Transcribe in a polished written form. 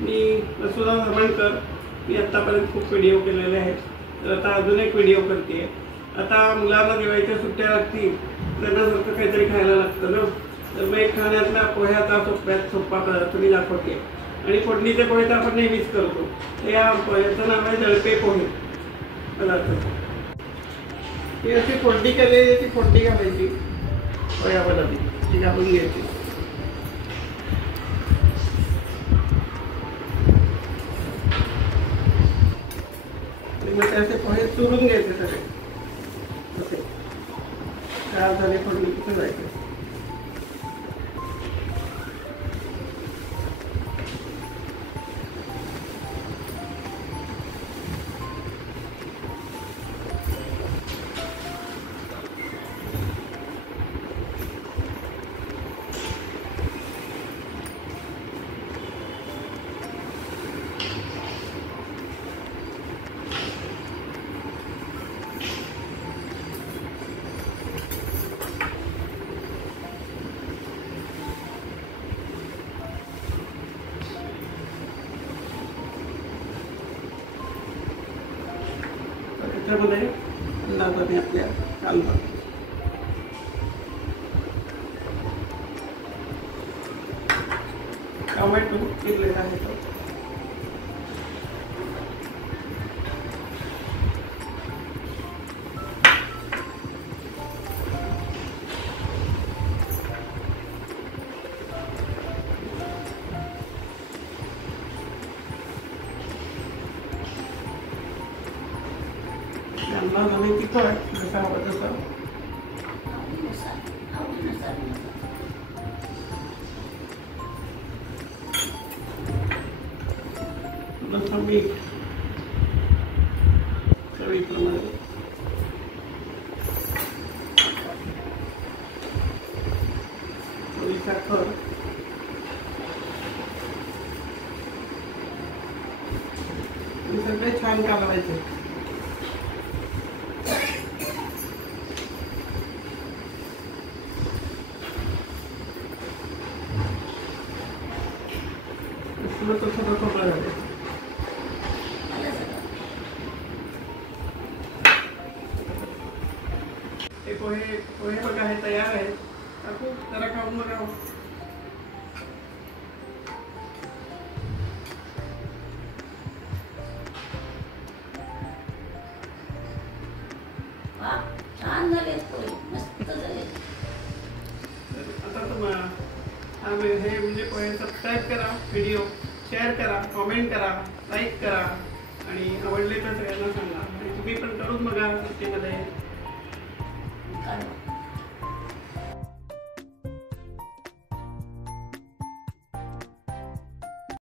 मी वसुधा धर्माणकर. मी आत्तापर्यंत खूप व्हिडिओ केलेले आहेत. तर आता अजून एक व्हिडिओ करते. आता मुलांना दिवाळीच्या सुट्ट्या लागतील, त्यांना सारखं काहीतरी खायला लागतं ना. तर मग एक खाण्यातला पोह्याचा सोपा पदार्थ मी दाखवते. आणि फोडणीचे पोहे तर आपण नेहमीच करतो. या पोह्याचं नाव आहे दळपे पोहे पदार्थ. ही अशी फोडणी केलेली, ती फोडणी घालायची पोह्यामध्ये, ती घालून घ्यायची. मग असे पोहे चुरून घ्यायचे सगळे. असे गार झाले फोडणी कुठे जायचे. त्याच्यामध्ये अंदाजाने आपल्या कांदा, टोमॅटो चिरलेला आहे तो, अंदाजाने तिखट जसं हवं तसं, थोडंसं मीठ चवीप्रमाणे, थोडी साखर, हे सगळे छान कालवायचे. थोडं खोबरं घालायचं. हे पोहे बघा हे तयार आहेत. टाकू जरा खाऊन बघा. छान झाले पोहे, मस्त झाले. आता तुम्हाला हे म्हणजे पोहे सबस्क्राईब करा, व्हिडिओ शेअर करा, कमेंट करा, लाईक करा आणि आवडले तर सगळ्यांना सांगा. आणि तुम्ही पण करून बघा सुट्टीमध्ये.